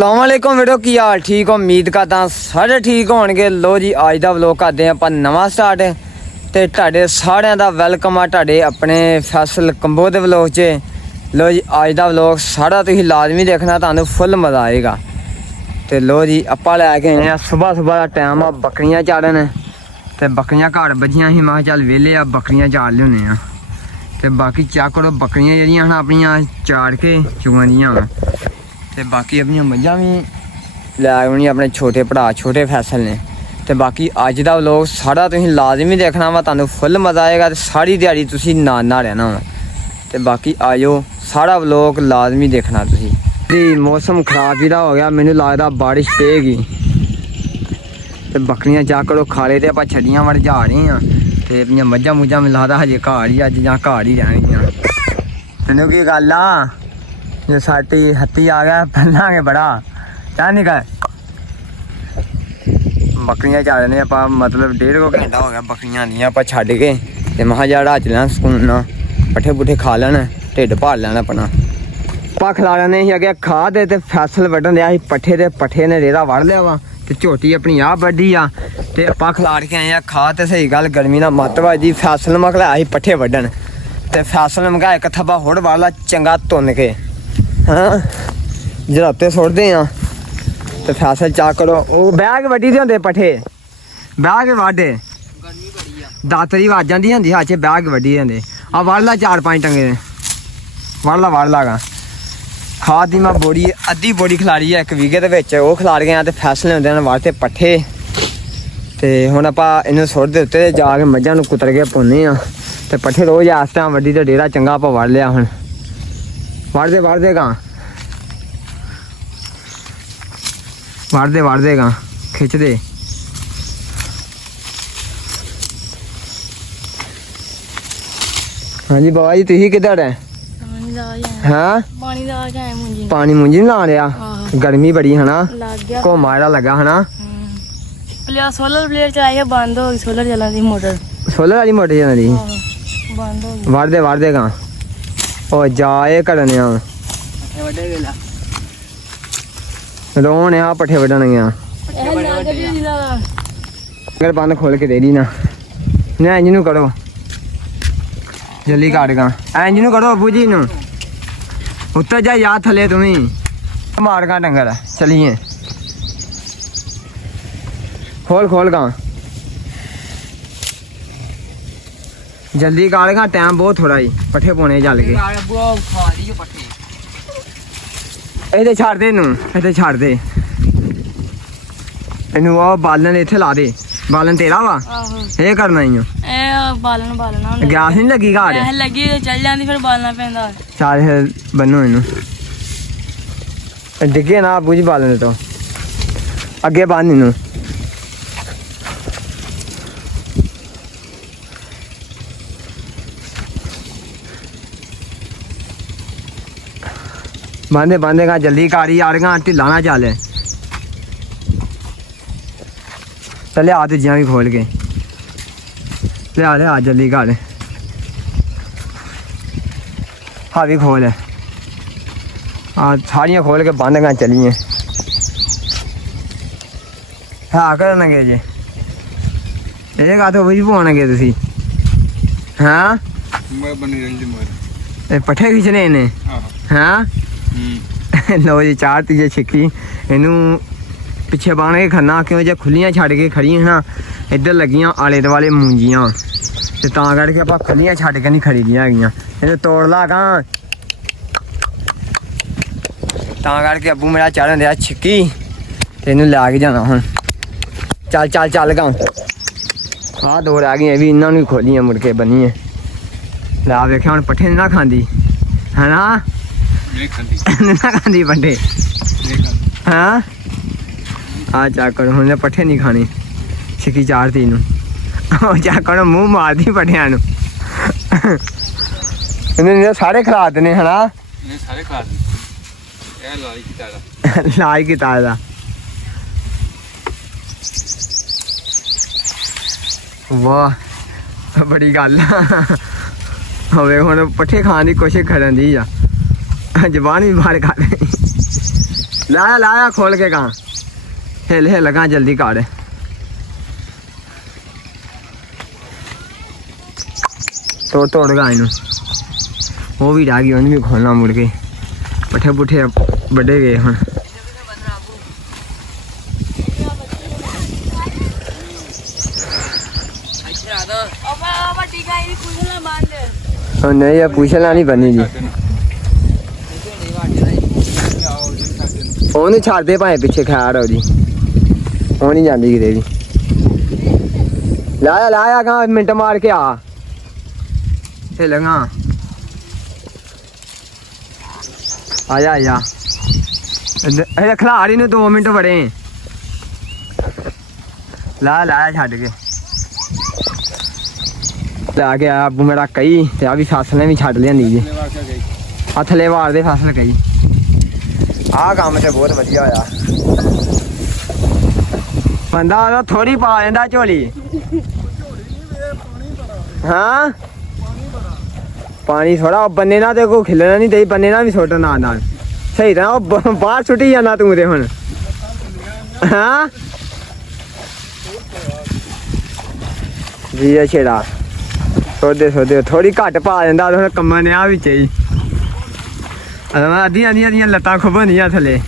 अस्सलामुअलैकुम वीडियो की हाल ठीक हो उम्मीद करदा सारे ठीक होणगे। लो जी अज दा व्लॉग करदे आपां नवां स्टार्ट ते तुहाडे सारिਆਂ ਦਾ ਵੈਲਕਮ ਆ ਤੁਹਾਡੇ ਆਪਣੇ ਫੈਸਲ ਕੰਬੋ ਦੇ व्लॉग 'ਚ। लो जी अज ਦਾ व्लॉग ਸਾਰਾ ਤੁਸੀਂ ਲਾਜ਼ਮੀ ਦੇਖਣਾ, ਤੁਹਾਨੂੰ ਫੁੱਲ ਮਜ਼ਾ ਆਏਗਾ। ਤੇ लो जी ਆਪਾਂ ਲੈ ਕੇ ਆਏ ਆ ਸਵੇਰ ਦਾ ਟਾਈਮ ਆ ਬੱਕਰੀਆਂ ਚਾਰਨ ਤੇ ਬੱਕਰੀਆਂ ਘਰ ਵੱਜੀਆਂ ਸੀ। ਮੈਂ ਚੱਲ ਵਿਹਲੇ ਆ ਬੱਕਰੀਆਂ ਚਾਰ ਲਿਆਉਂਦੇ ਆ ਤੇ ਬਾਕੀ ਚੈੱਕ ਕਰੋ ਬੱਕਰੀਆਂ ਜਿਹੜੀਆਂ ਹਨ ਆਪਣੀਆਂ ਚਾਰ ਕੇ ਚੁਗਾਂਦੀਆਂ ਵਾ ਤੇ ਬਾਕੀ ਆਪਣੀਆਂ ਮੱਝਾਂ ਵੀ ਲੈ ਆਉਣੀ ਆਪਣੇ ਛੋਟੇ ਭਰਾ ਛੋਟੇ ਫੈਸਲ ਨੇ। ਤੇ ਬਾਕੀ ਅੱਜ ਦਾ ਵਲੋਗ ਸਾਰਾ ਤੁਸੀਂ ਲਾਜ਼ਮੀ ਦੇਖਣਾ ਵਾ, ਤੁਹਾਨੂੰ ਫੁੱਲ ਮਜ਼ਾ ਆਏਗਾ ਤੇ ਸਾਰੀ ਦਿਹਾੜੀ ਤੁਸੀਂ ਨਾਲ ਰਹਿਣਾ ਵਾ। ਤੇ ਬਾਕੀ ਆਇਓ ਸਾਰਾ ਵਲੋਗ ਲਾਜ਼ਮੀ ਦੇਖਣਾ ਤੁਸੀਂ। ਜੀ ਮੌਸਮ ਖਰਾਬ ਜਿਹੜਾ ਹੋ ਗਿਆ, ਮੈਨੂੰ ਲੱਗਦਾ ਬਾਰਿਸ਼ ਪਏਗੀ। ਤੇ ਬੱਕਰੀਆਂ ਚਾ ਕਰੋ ਖਾਲੇ ਤੇ ਆਪਾਂ ਛੱਡੀਆਂ ਵੜ ਜਾ ਰਹੇ ਆ ਤੇ ਆਪਣੀਆਂ ਮੱਝਾਂ ਮੁੱਝਾਂ ਮੈਨੂੰ ਲੱਗਦਾ ਹਜੇ ਘਰ ਹੀ ਅੱਜ ਜਾਂ ਘਰ ਹੀ ਰਹਿਣਗੀਆਂ। ਤੈਨੂੰ ਕੀ ਗੱਲ ਆ ਜੇ ਸਾਡੀ ਹੱਤੀ ਆ ਗਿਆ ਪਹਿਲਾਂਗੇ ਬੜਾ ਚਾਹ ਨਿਕਲ ਬੱਕਰੀਆਂ ਚਾਰ ਨੇ ਆਪਾਂ ਮਤਲਬ 1.5 ਘੰਟਾ ਹੋ ਗਿਆ ਬੱਕਰੀਆਂ ਨਹੀਂ ਆਪਾਂ ਛੱਡ ਕੇ ਤੇ ਮਹਾ ਜਿਹੜਾ ਅੱਜ ਲੈਣਾ ਸਕੂਨ ਨਾਲ ਪੱਠੇ ਪੁੱਠੇ ਖਾ ਲੈਣ ਢਿੱਡ ਭਰ ਲੈਣਾ ਆਪਣਾ। ਆਪਾਂ ਖਿਲਾ ਲੈਣੇ ਸੀ ਅੱਗੇ ਖਾਦ ਤੇ ਫੈਸਲ ਵੱਢਣ ਦਿਆ ਸੀ ਪੱਠੇ ਤੇ ਪੱਠੇ ਨੇ ਰੇੜਾ ਵੜ ਲਿਆ ਵਾ ਤੇ ਝੋਟੀ ਆਪਣੀ ਆਹ ਵੱਢੀ ਆ ਤੇ ਆਪਾਂ ਖਿਲਾੜ ਕੇ ਆਏ ਆ ਖਾਦ ਤੇ ਸਹੀ ਗੱਲ ਗਰਮੀ ਨਾਲ ਮੱਤ ਵੱਜਦੀ। ਫੈਸਲ ਮੈਂ ਖਿਲਾਇਆ ਸੀ ਪੱਠੇ ਵੱਢਣ ਤੇ ਫੈਸਲ ਮੰਗਾ ਇੱਕ ਥੱਬਾ ਹੋਰ ਵੜ ਲਾ ਚੰਗਾ ਧੁੰਨ ਕੇ ਹਾਂ ਜਰਾਤੇ ਸੁੱਟਦੇ ਆ ਤੇ ਫੈਸਲ ਚਾ ਕਰੋ ਉਹ ਬਹਿ ਕੇ ਵੱਢੀ ਦੇ ਹੁੰਦੇ ਪੱਠੇ ਬਹਿ ਕੇ ਵਾਢੇ ਗਰਮੀ ਬੜੀ ਆ ਦਾਤਰੀ ਵੱਜ ਜਾਂਦੀ ਹੁੰਦੀ ਹੱਥ 'ਚ ਬਹਿ ਕੇ ਵੱਢੀ ਜਾਂਦੇ ਆ ਵੜ ਲਾ 4-5 ਟੰਗੇ ਵੜ ਲਾਗਾ ਖਾਦ ਦੀ ਮੈਂ ਬੋਰੀ ਅੱਧੀ ਬੋਰੀ ਖਿਲਾਰੀ ਆ 1 ਵੀਗੇ ਦੇ ਵਿੱਚ ਉਹ ਖਿਲਾਰ ਗਏ ਆ ਤੇ ਫੈਸਲੇ ਹੁੰਦੇ ਨੇ ਵਾਸਤੇ ਪੱਠੇ ਤੇ ਹੁਣ ਆਪਾਂ ਇਹਨੂੰ ਸੁੱਟ ਦੇ ਉੱਤੇ ਜਾ ਕੇ ਮੱਝਾਂ ਨੂੰ ਕੁਤਰ ਕੇ ਪਾਉਂਦੇ ਆ ਤੇ ਪੱਠੇ ਰੋਜ਼ ਇਸ ਤਰ੍ਹਾਂ ਵੱਢੀ ਤੇ ਡੇਰਾ ਚੰਗਾ ਆਪਾਂ ਵੜ ਲਿਆ। ਹੁਣ ਵੜਦੇ ਗਾਂ ਵੜਦੇ ਗਾਂ ਖਿੱਚਦੇ ਹਾਂਜੀ ਬਾਬਾ ਜੀ ਤੁਸੀਂ ਕਿੱਧਰ ਹੈ? ਹਾਂ ਪਾਣੀ ਮੁੰਜੀ ਲਾ ਰਿਹਾ ਗਰਮੀ ਬੜੀ ਹਨਾ ਘੁੰਮਾ ਜਿਹੜਾ ਲੱਗਾ ਹਨਾ सोलर प्लेयर चलाइए बंद हो गई सोलर चला दी मोटर सोलर वाली मोटर चला दी बंद हो गई वड़दे गा ओ जाए करने आ रोन आ पट्ठे वडन गया अगर बंद खोल के दे दी ना इंजन करो जल्दी काट गा इंजन करो अबू जी नु उत्तर जा याद थले तुम्हें मार गा डंगर चलिए खोल गा जल्दी काट गा टाइम बहुत थोड़ा ही पट्ठे पाने चल के ਇਹਦੇ ਛੱਡ ਦੇ ਇਹਨੂੰ ਇੱਥੇ ਛੱਡ ਦੇ ਇਹਨੂੰ ਉਹ ਬਾਲਣ ਇੱਥੇ ਲਾ ਦੇ ਬਾਲਣ ਤੇਰਾ ਵਾ ਇਹ ਕਰਨਾ ਹੀ ਇਹ ਬਾਲਣਾ ਗੈਸ ਨਹੀਂ ਲੱਗੀ ਘਾੜ ਲੱਗੀ ਤੇ ਚੱਲ ਜਾਂਦੀ ਫਿਰ ਬਾਲਣਾ ਪੈਂਦਾ ਚੱਲ ਫਿਰ ਬੰਨੋ ਇਹਨੂੰ ਡਿੱਗੇ ਨਾ ਬੁਝ ਬਾਲਣ ਤੋਂ ਅੱਗੇ ਬੰਨ ਇਹਨੂੰ बांधेगा जल्दी कारी आ रहा ढिला ना चल चले आ दूजिया भी खोल के लिया जल्दी कर हाँ भी खोल हाँ सारियाँ खोल के बांधेगा चलिए हाँ करनगे जे ये तो भी पवाने तुसी हाँ पट्ठे खिंचने ने हाँ लो जी चार तीजे छिक्की इनू पिछे बन के खन्ना क्यों जे खुलियां छड़ के खड़ी है ना इधर लगियां आले दुआले मूंजियां ते तां करके आप खुलियां छड़ के नहीं खड़ी दियां हैगियां इन्हें तोड़ ला गा तां करके अबू मेरा चढ़न दिया छिक्की ते इनू लै के जाना हुण चल गा हाँ 2 रह गई भी इन्हों ने खोलियां मुड़ के बनिए ला वेख्या हुण पट्ठे ना खांदी है ना खांदी पट्ठे हाँ आ चाकर हमने पट्ठे नहीं खाने छिकी चार तीन चाकर मुँह मारती पट्ठिया सारे खिला देने है ना लाल की ताजा वाह बड़ी गल होवे हुण पट्ठे खाने की कोशिश करन दी आ जबान भी बाहर कर ਲਾਇਆ ਖੋਲ ਕੇ ਕਾਂ ਹਿਲ ਕਾਂ ਜਲਦੀ ਕਾੜ ਤੋੜ ਗਾ ਇਹਨੂੰ ਉਹ ਵੀ ਰਹਿ ਗਈ ਉਹਨੂੰ ਵੀ ਖੋਲਣਾ ਮੁੜ ਕੇ ਪੱਠੇ ਪੁੱਠੇ ਵੱਡੇ ਗਏ ਹੁਣ ਉਹ ਨਹੀਂ ਇਹ ਪੁੱਛਣਾ ਨਹੀਂ ਬੰਨੀ ਜੀ ਉਹਨੂੰ ਛੱਡ ਦੇ ਭਾਵੇਂ ਪਿੱਛੇ ਖੈਰ ਉਹਦੀ ਉਹ ਨਹੀਂ ਜਾਂਦੀ ਕਿਤੇ ਵੀ ਲਾਇਆ ਗਾ ਮਿੰਟ ਮਾਰ ਕੇ ਆ ਹਿਲਗਾ ਆ ਜਾ ਇਹ ਖਿਲਾੜੀ ਨੂੰ 2 ਮਿੰਟ ਬੜੇ ਲਾਇਆ ਛੱਡ ਕੇ ਲਾ ਕੇ ਆਇਆ ਆਬੂ ਮੇਰਾ ਕਈ ਤੇ ਆ ਵੀ ਫਸਲ ਵੀ ਛੱਡ ਲਿਆਂਦੀ ਜੀ ਆ ਥੱਲੇ ਵਾਰ ਦੇ ਫਸਲ ਕਈ ਆਹ ਕੰਮ ਤੇ ਬਹੁਤ ਵਧੀਆ ਹੋਇਆ ਬੰਦਾ ਉਹਦਾ ਥੋੜੀ ਪਾ ਜਾਂਦਾ ਝੋਲੀ ਹਾਂ ਪਾਣੀ ਥੋੜਾ ਬੰਨੇ ਨਾਲ ਤੇ ਕੋਈ ਖਿਲਣਾ ਨਹੀਂ ਦੇ ਬੰਨੇ ਨਾਲ ਵੀ ਸੁੱਟ ਨਾਲ ਸਹੀ ਤਰ੍ਹਾਂ ਉਹ ਬਾਹਰ ਸੁੱਟੀ ਜਾਂਦਾ ਤੂੰ ਤੇ ਹੁਣ ਹਾਂ ਜੀ ਛੇੜਾ ਸੋਦੇ ਥੋੜੀ ਘੱਟ ਪਾ ਜਾਂਦਾ ਕੰਮਾਂ ਨੇ ਆ ਵਿੱਚ ਹੀ ਅੱਧੀਆਂ ਲੱਤਾਂ ਖੁੱਭਣੀਆਂ ਥੱਲੇ